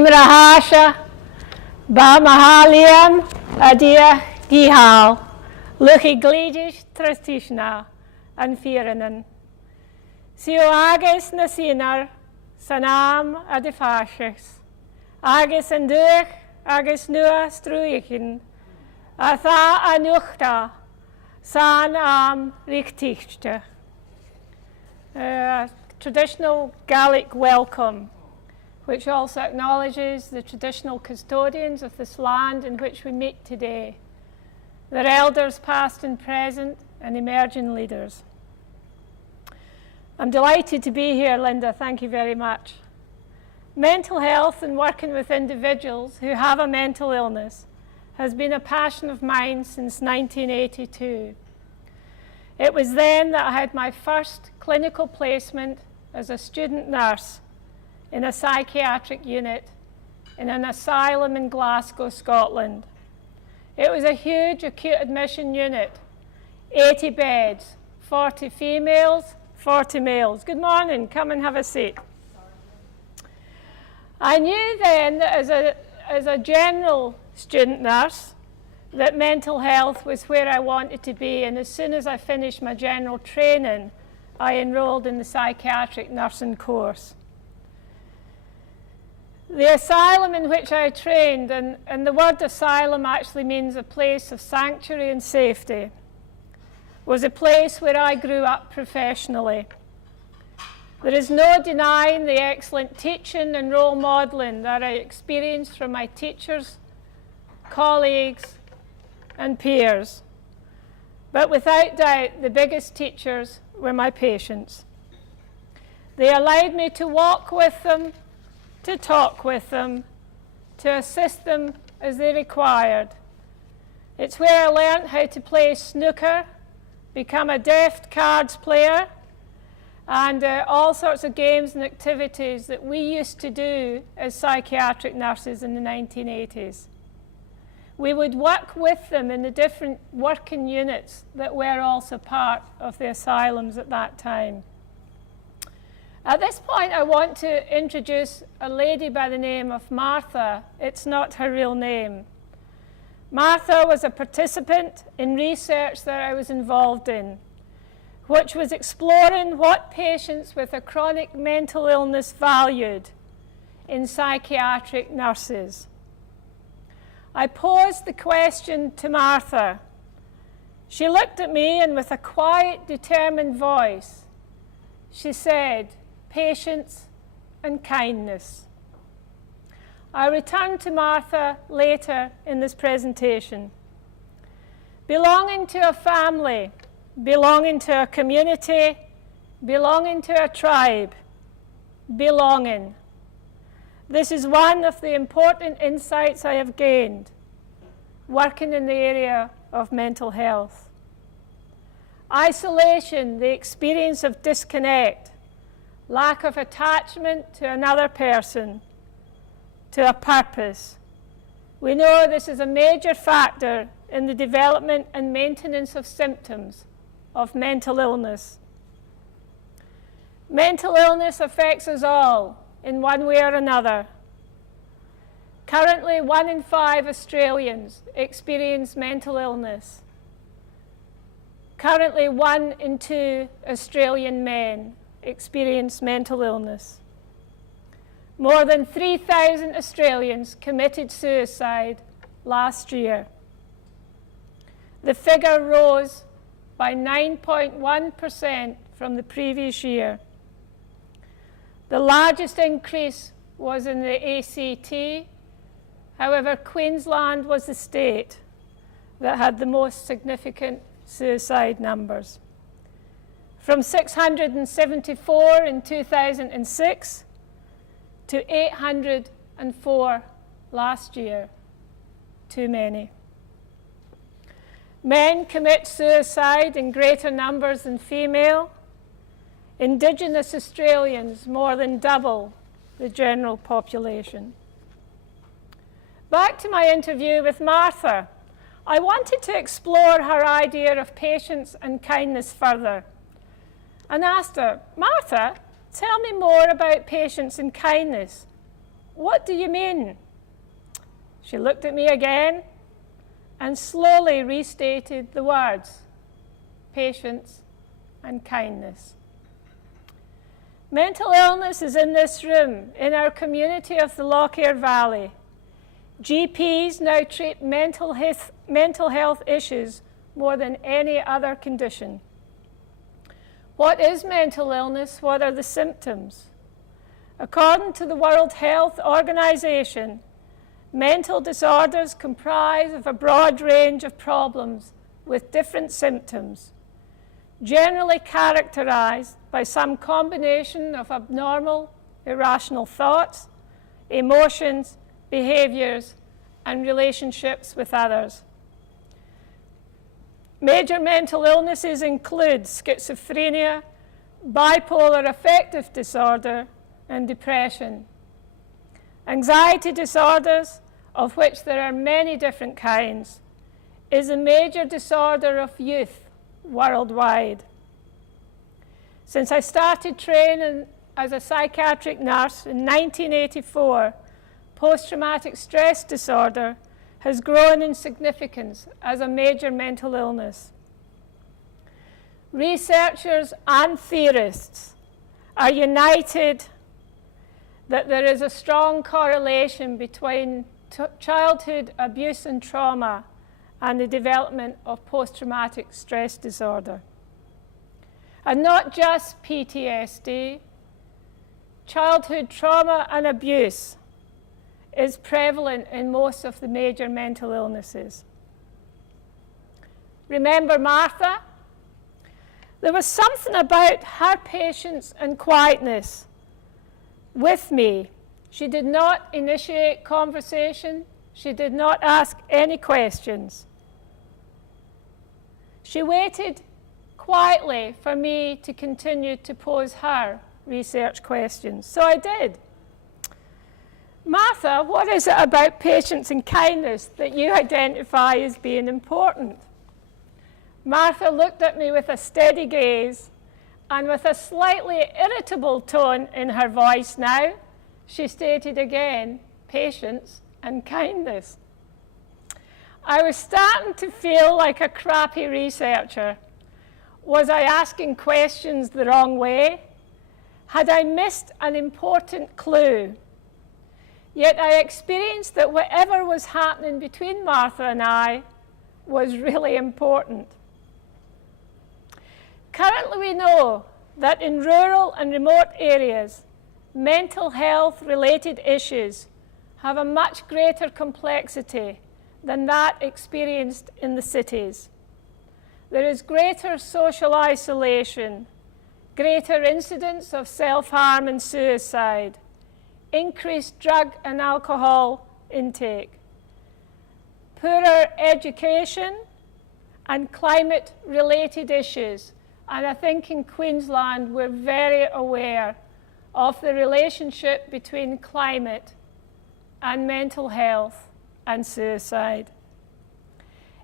Imrahasha ba mahaliam adia gihal luchi glidish trastishna an firanan. Sio agis na sinar sanam adifashis agis an duch agis nua struichin atha anuchta san am richtichte. Traditional Gaelic welcome, which also acknowledges the traditional custodians of this land in which we meet today, their elders past and present, and emerging leaders. I'm delighted to be here, Linda. Thank you very much. Mental health and working with individuals who have a mental illness has been a passion of mine since 1982. It was then that I had my first clinical placement as a student nurse in a psychiatric unit in an asylum in Glasgow, Scotland. It was a huge acute admission unit, 80 beds, 40 females, 40 males. Good morning, come and have a seat. I knew then that as a general student nurse that mental health was where I wanted to be, and as soon as I finished my general training, I enrolled in the psychiatric nursing course. The asylum in which I trained, and the word asylum actually means a place of sanctuary and safety, was a place where I grew up professionally. There is no denying the excellent teaching and role modelling that I experienced from my teachers, colleagues, and peers. But without doubt, the biggest teachers were my patients. They allowed me to walk with them, to talk with them, to assist them as they required. It's where I learned how to play snooker, become a deft cards player, and all sorts of games and activities that we used to do as psychiatric nurses in the 1980s. We would work with them in the different working units that were also part of the asylums at that time. At this point, I want to introduce a lady by the name of Martha. It's not her real name. Martha was a participant in research that I was involved in, which was exploring what patients with a chronic mental illness valued in psychiatric nurses. I posed the question to Martha. She looked at me, and with a quiet, determined voice, she said, "Patience and kindness." I returned to Martha later in this presentation. Belonging to a family, belonging to a community, belonging to a tribe, belonging. This is one of the important insights I have gained working in the area of mental health. Isolation, the experience of disconnect, lack of attachment to another person, to a purpose. We know this is a major factor in the development and maintenance of symptoms of mental illness. Mental illness affects us all in one way or another. Currently, 1 in 5 Australians experience mental illness. Currently, 1 in 2 Australian men experience mental illness. More than 3,000 Australians committed suicide last year. The figure rose by 9.1% from the previous year. The largest increase was in the ACT. However, Queensland was the state that had the most significant suicide numbers. From 674 in 2006 to 804 last year. Too many. Men commit suicide in greater numbers than female. Indigenous Australians more than double the general population. Back to my interview with Martha. I wanted to explore her idea of patience and kindness further and asked her, "Martha, tell me more about patience and kindness. What do you mean? She looked at me again and slowly restated the words, patience and kindness. Mental illness is in this room, in our community of the Lockyer Valley. GPs now treat mental health issues more than any other condition. What is mental illness? What are the symptoms? According to the World Health Organization, mental disorders comprise of a broad range of problems with different symptoms, generally characterized by some combination of abnormal, irrational thoughts, emotions, behaviors, and relationships with others. Major mental illnesses include schizophrenia, bipolar affective disorder, and depression. Anxiety disorders, of which there are many different kinds, is a major disorder of youth worldwide. Since I started training as a psychiatric nurse in 1984, post-traumatic stress disorder has grown in significance as a major mental illness. Researchers and theorists are united that there is a strong correlation between childhood abuse and trauma and the development of post-traumatic stress disorder. And not just PTSD, childhood trauma and abuse is prevalent in most of the major mental illnesses. Remember Martha? There was something about her patience and quietness with me. She did not initiate conversation. She did not ask any questions. She waited quietly for me to continue to pose her research questions. So I did. Martha, what is it about patience and kindness that you identify as being important? Martha looked at me with a steady gaze and with a slightly irritable tone in her voice now, she stated again, patience and kindness. I was starting to feel like a crappy researcher. Was I asking questions the wrong way? Had I missed an important clue? Yet I experienced that whatever was happening between Martha and I was really important. Currently, we know that in rural and remote areas, mental health-related issues have a much greater complexity than that experienced in the cities. There is greater social isolation, greater incidence of self-harm and suicide, increased drug and alcohol intake, poorer education, and climate-related issues. And I think in Queensland we're very aware of the relationship between climate and mental health and suicide.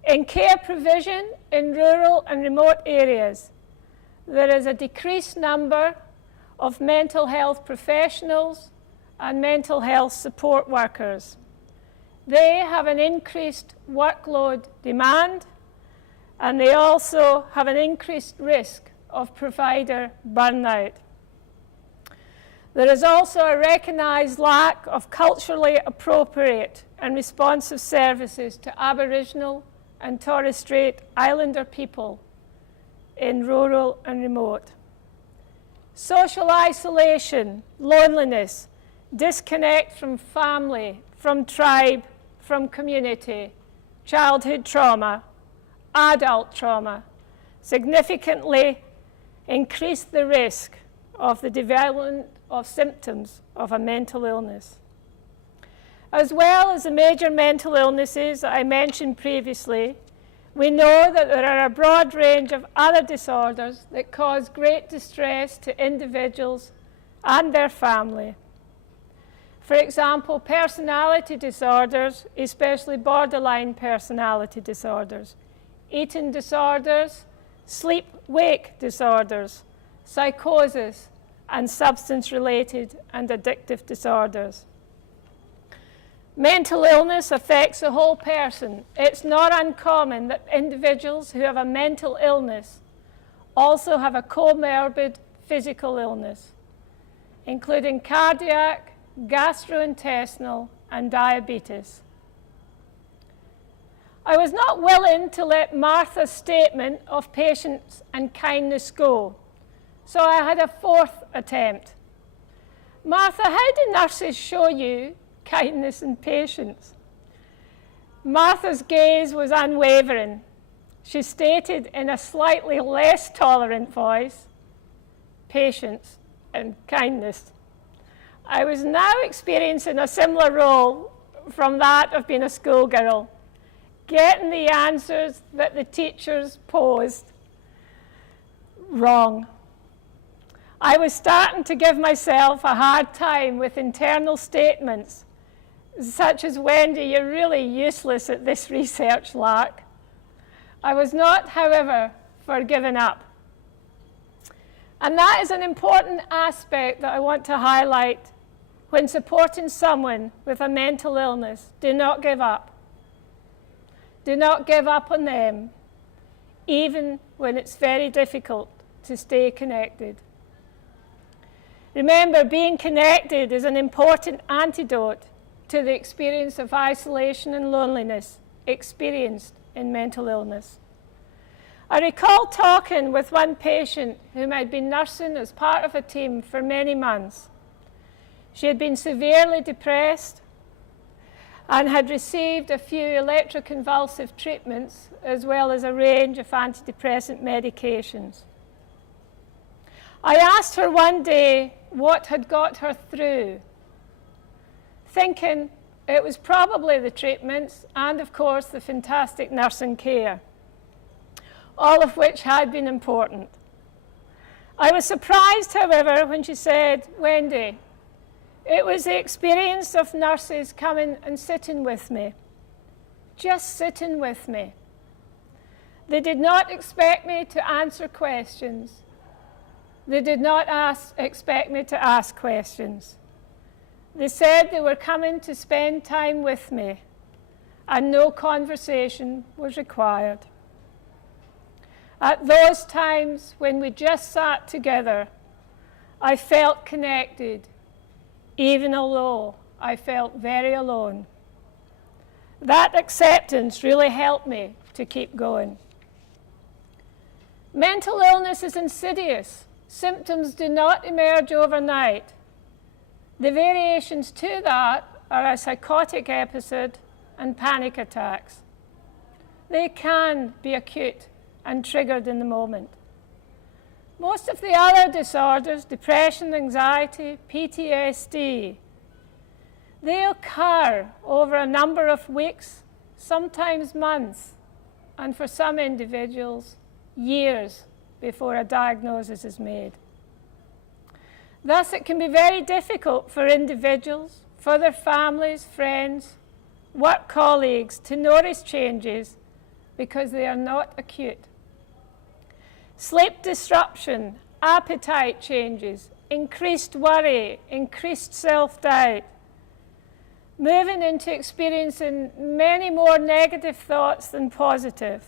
In care provision in rural and remote areas, there is a decreased number of mental health professionals and mental health support workers. They have an increased workload demand, and they also have an increased risk of provider burnout. There is also a recognized lack of culturally appropriate and responsive services to Aboriginal and Torres Strait Islander people in rural and remote. Social isolation, loneliness, disconnect from family, from tribe, from community, childhood trauma, adult trauma, significantly increase the risk of the development of symptoms of a mental illness. As well as the major mental illnesses that I mentioned previously, we know that there are a broad range of other disorders that cause great distress to individuals and their family. For example, personality disorders, especially borderline personality disorders, eating disorders, sleep-wake disorders, psychosis, and substance-related and addictive disorders. Mental illness affects the whole person. It's not uncommon that individuals who have a mental illness also have a comorbid physical illness, including cardiac, gastrointestinal, and diabetes. I was not willing to let Martha's statement of patience and kindness go, so I had a fourth attempt. Martha, how do nurses show you kindness and patience? Martha's gaze was unwavering. She stated in a slightly less tolerant voice, patience and kindness. I was now experiencing a similar role from that of being a schoolgirl, getting the answers that the teachers posed wrong. I was starting to give myself a hard time with internal statements such as, Wendy, you're really useless at this research, lark. I was not, however, for giving up. And that is an important aspect that I want to highlight when supporting someone with a mental illness. Do not give up. Do not give up on them, even when it's very difficult to stay connected. Remember, being connected is an important antidote to the experience of isolation and loneliness experienced in mental illness. I recall talking with one patient whom I'd been nursing as part of a team for many months. She had been severely depressed and had received a few electroconvulsive treatments as well as a range of antidepressant medications. I asked her one day what had got her through, thinking it was probably the treatments and, of course, the fantastic nursing care, all of which had been important. I was surprised, however, when she said, Wendy, it was the experience of nurses coming and sitting with me, just sitting with me. They did not expect me to answer questions. They did not expect me to ask questions. They said they were coming to spend time with me, and no conversation was required. At those times when we just sat together, I felt connected, even although I felt very alone. That acceptance really helped me to keep going. Mental illness is insidious. Symptoms do not emerge overnight. The variations to that are a psychotic episode and panic attacks. They can be acute and triggered in the moment. Most of the other disorders, depression, anxiety, PTSD, they occur over a number of weeks, sometimes months, and for some individuals, years before a diagnosis is made. Thus, it can be very difficult for individuals, for their families, friends, work colleagues to notice changes because they are not acute. Sleep disruption, appetite changes, increased worry, increased self-doubt, moving into experiencing many more negative thoughts than positive,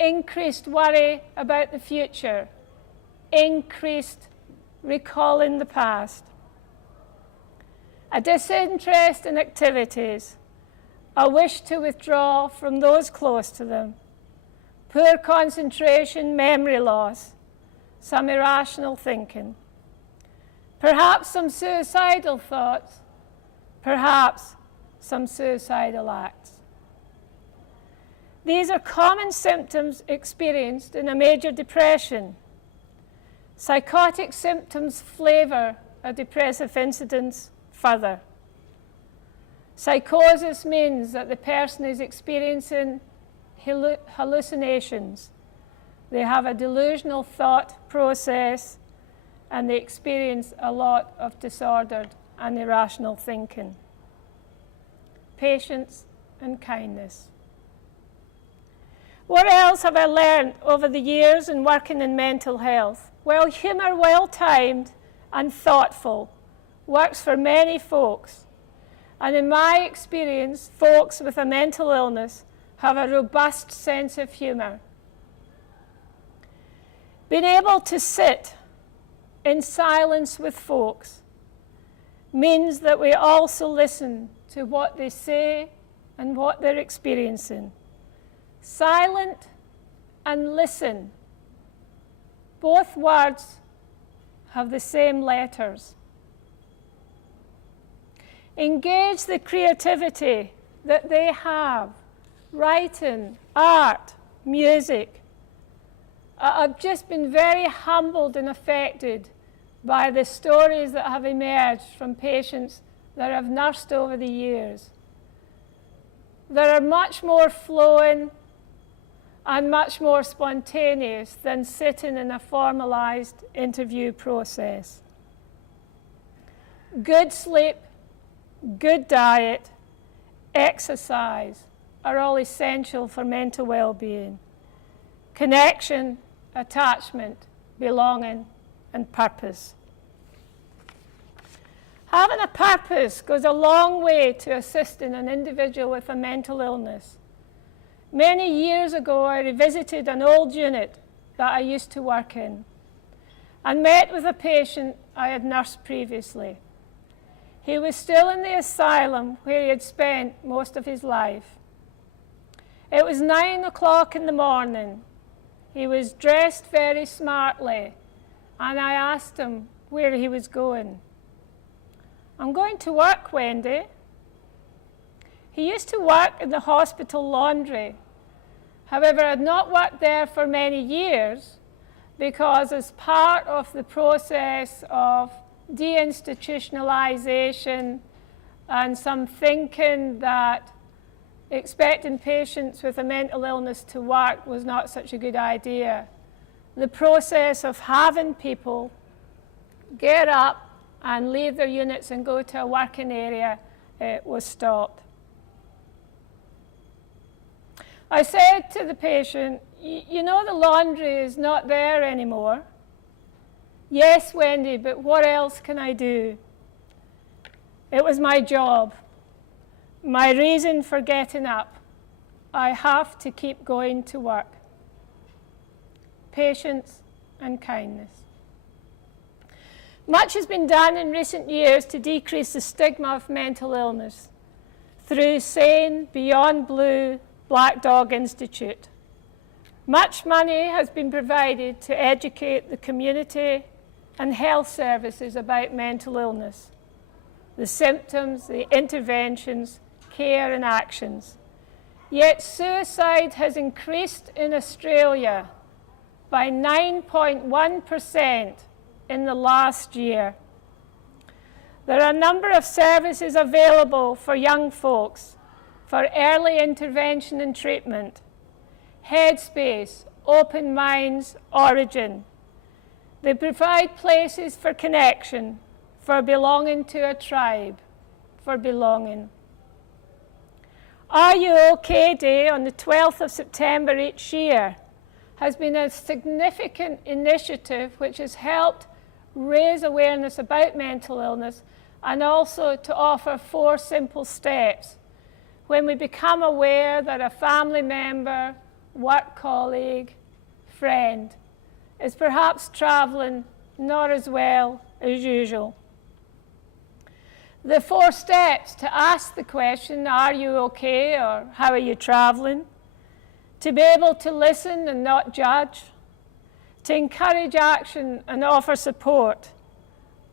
increased worry about the future, increased recalling the past, a disinterest in activities, a wish to withdraw from those close to them, poor concentration, memory loss, some irrational thinking, perhaps some suicidal thoughts, perhaps some suicidal acts. These are common symptoms experienced in a major depression. Psychotic symptoms flavor a depressive incidence further. Psychosis means that the person is experiencing hallucinations. They have a delusional thought process and they experience a lot of disordered and irrational thinking. Patience and kindness. What else have I learned over the years in working in mental health? Well, humour well-timed and thoughtful works for many folks, And in my experience, folks with a mental illness have a robust sense of humour. Being able to sit in silence with folks means that we also listen to what they say and what they're experiencing. Silent and listen, both words have the same letters. Engage the creativity that they have, writing, art, music. I've just been very humbled and affected by the stories that have emerged from patients that I've nursed over the years. That are much more flowing and much more spontaneous than sitting in a formalized interview process. Good sleep, good diet, exercise are all essential for mental well-being. Connection, attachment, belonging, and purpose. Having a purpose goes a long way to assisting an individual with a mental illness. Many years ago, I revisited an old unit that I used to work in and met with a patient I had nursed previously. He was still in the asylum where he had spent most of his life. It was 9 o'clock in the morning. He was dressed very smartly, and I asked him where he was going. "I'm going to work, Wendy." He used to work in the hospital laundry. However, had not worked there for many years because as part of the process of deinstitutionalization and some thinking that expecting patients with a mental illness to work was not such a good idea, the process of having people get up and leave their units and go to a working area was stopped. I said to the patient, you know the laundry is not there anymore. "Yes, Wendy, but what else can I do?" It was my job, my reason for getting up. I have to keep going to work. Patience and kindness. Much has been done in recent years to decrease the stigma of mental illness through SANE, Beyond Blue, Black Dog Institute. Much money has been provided to educate the community and health services about mental illness, the symptoms, the interventions, care and actions. Yet suicide has increased in Australia by 9.1% in the last year. There are a number of services available for young folks for early intervention and treatment. Headspace, Open Minds, Origin. They provide places for connection, for belonging to a tribe, for belonging. Are You OK Day on the 12th of September each year has been a significant initiative which has helped raise awareness about mental illness and also to offer 4 simple steps. When we become aware that a family member, work colleague, friend is perhaps travelling not as well as usual. The 4 steps to ask the question, "Are you okay?" or "How are you travelling?" To be able to listen and not judge, to encourage action and offer support,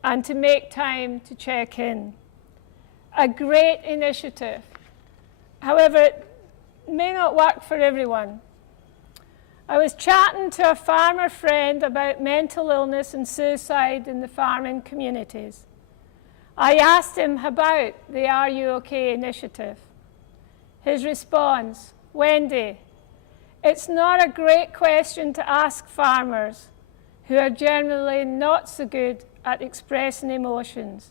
and to make time to check in. A great initiative. However, it may not work for everyone. I was chatting to a farmer friend about mental illness and suicide in the farming communities. I asked him about the Are You OK initiative. His response, "Wendy, it's not a great question to ask farmers who are generally not so good at expressing emotions.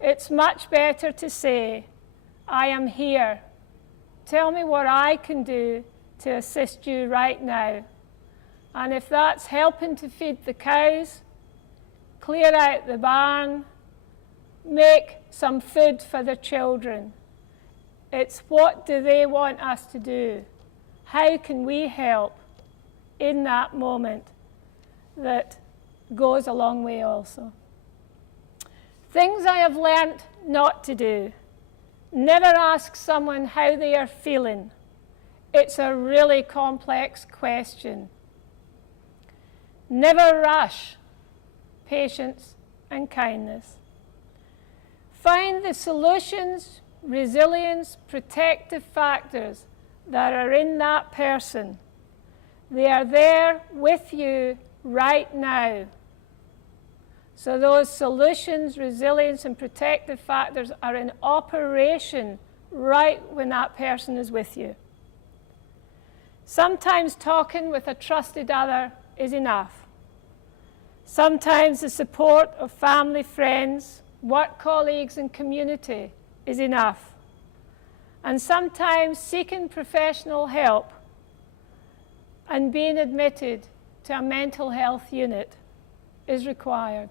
It's much better to say, 'I am here. Tell me what I can do to assist you right now.' And if that's helping to feed the cows, clear out the barn, make some food for their children. It's what do they want us to do? How can we help in that moment that goes a long way also. Things I have learnt not to do. Never ask someone how they are feeling. It's a really complex question. Never rush. Patience and kindness. Find the solutions, resilience, protective factors that are in that person. They are there with you right now. So those solutions, resilience, and protective factors are in operation right when that person is with you. Sometimes talking with a trusted other is enough. Sometimes the support of family, friends, work colleagues, and community is enough. And sometimes seeking professional help and being admitted to a mental health unit is required.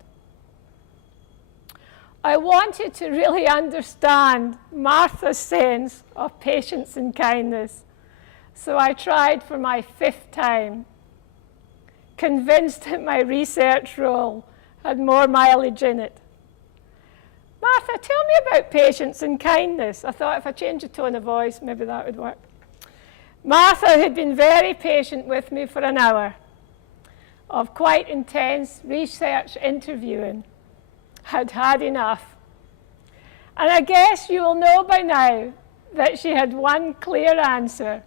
I wanted to really understand Martha's sense of patience and kindness, so I tried for my 5th time, convinced that my research role had more mileage in it. Martha, tell me about patience and kindness. I thought if I changed the tone of voice, maybe that would work. Martha had been very patient with me for an hour of quite intense research interviewing. Had had enough. And I guess you will know by now that she had one clear answer: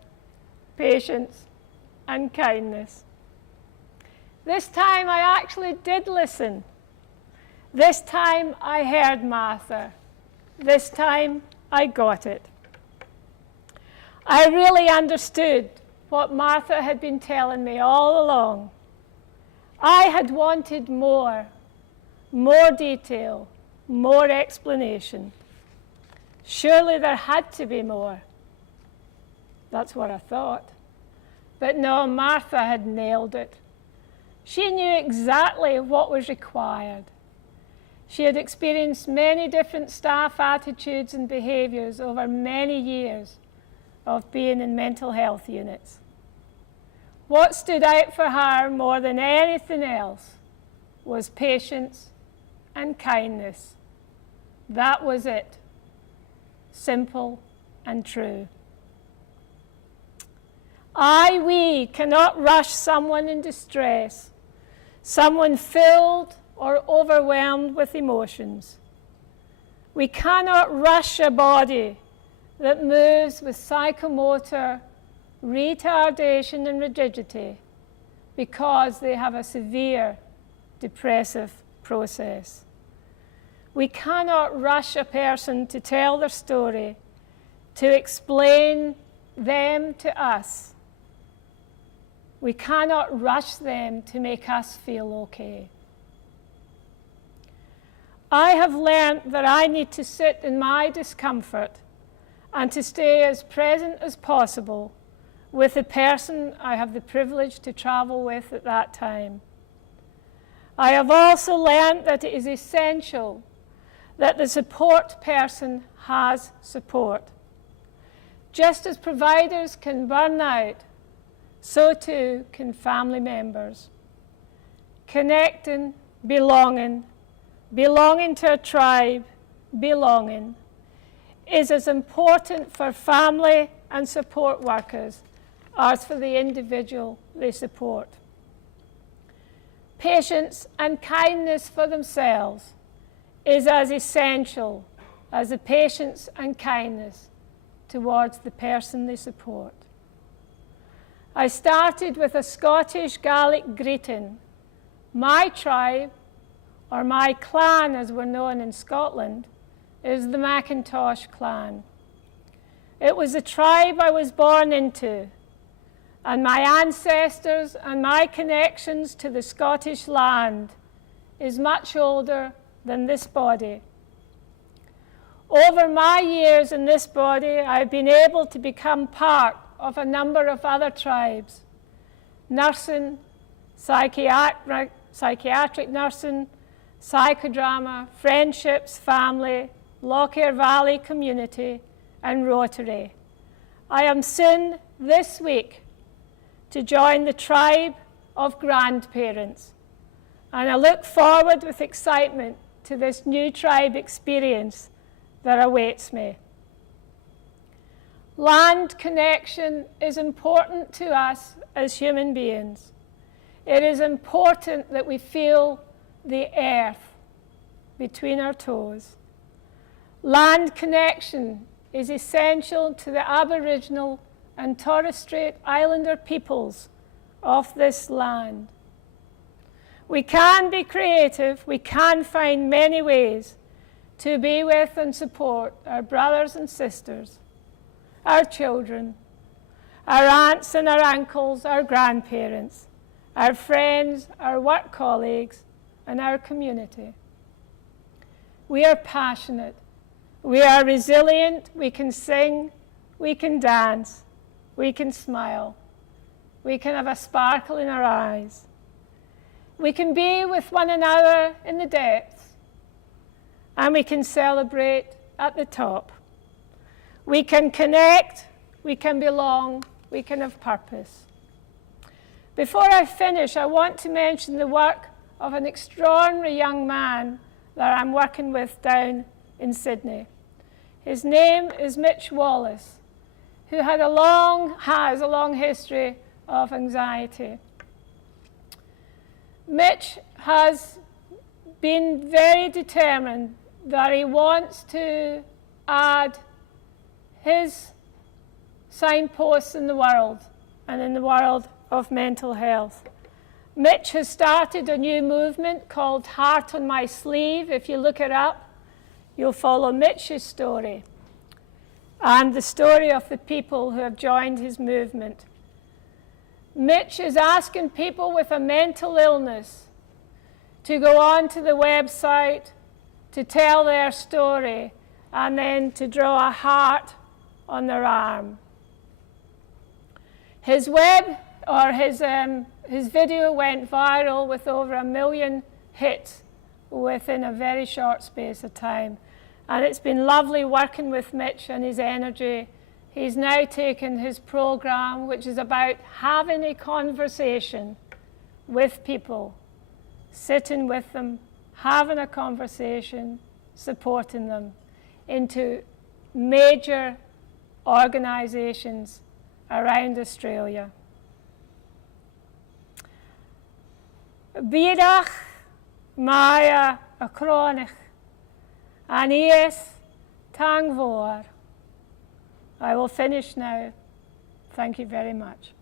patience and kindness. This time I actually did listen. This time I heard Martha. This time I got it. I really understood what Martha had been telling me all along. I had wanted more detail, more explanation. Surely there had to be more. That's what I thought. But no, Martha had nailed it. She knew exactly what was required. She had experienced many different staff attitudes and behaviors over many years of being in mental health units. What stood out for her more than anything else was patience and kindness. That was it. Simple and true. We cannot rush someone in distress, someone filled or overwhelmed with emotions. We cannot rush a body that moves with psychomotor retardation and rigidity because they have a severe depressive process. We cannot rush a person to tell their story, to explain them to us. We cannot rush them to make us feel okay. I have learned that I need to sit in my discomfort and to stay as present as possible with the person I have the privilege to travel with at that time. I have also learned that it is essential that the support person has support. Just as providers can burn out, so too can family members. Connecting, belonging to a tribe, belonging, is as important for family and support workers as for the individual they support. Patience and kindness for themselves is as essential as the patience and kindness towards the person they support. I started with a Scottish Gaelic greeting. My tribe, or my clan as we're known in Scotland, is the McIntosh clan. It was the tribe I was born into, and my ancestors and my connections to the Scottish land is much older than this body. Over my years in this body, I've been able to become part of a number of other tribes: nursing, psychiatric nursing, psychodrama, friendships, family, Lockyer Valley Community and Rotary. I am soon this week to join the tribe of grandparents, and I look forward with excitement to this new tribe experience that awaits me. Land connection is important to us as human beings. It is important that we feel the earth between our toes. Land connection is essential to the Aboriginal and Torres Strait Islander peoples of this land. We can be creative, we can find many ways to be with and support our brothers and sisters, our children, our aunts and our uncles, our grandparents, our friends, our work colleagues, and our community. We are passionate, we are resilient, we can sing, we can dance, we can smile, we can have a sparkle in our eyes. We can be with one another in the depths, and we can celebrate at the top. We can connect, we can belong, we can have purpose. Before I finish, I want to mention the work of an extraordinary young man that I'm working with down in Sydney. His name is Mitch Wallace, who has a long history of anxiety. Mitch has been very determined that he wants to add his signposts in the world and in the world of mental health. Mitch has started a new movement called Heart on My Sleeve. If you look it up, you'll follow Mitch's story and the story of the people who have joined his movement. Mitch is asking people with a mental illness to go onto the website, to tell their story, and then to draw a heart on their arm. His video went viral with over 1 million hits within a very short space of time. And it's been lovely working with Mitch and his energy. He's now taken his program, which is about having a conversation with people, sitting with them, having a conversation, supporting them, into major organizations around Australia. Bidach Maya Akronich Anies Tangvor. I will finish now. Thank you very much.